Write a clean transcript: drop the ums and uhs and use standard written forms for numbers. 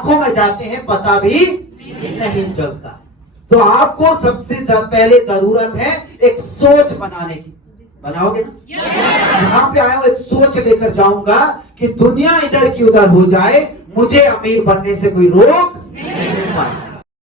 आंखों में जाते हैं पता भी नहीं चलता। तो आपको सबसे पहले जरूरत है एक सोच बनाने की। बनाओगे ना? यहाँ पे आया हूं, एक सोच लेकर जाऊंगा कि दुनिया इधर की उधर हो जाए, मुझे अमीर बनने से कोई रोक नहीं पाए।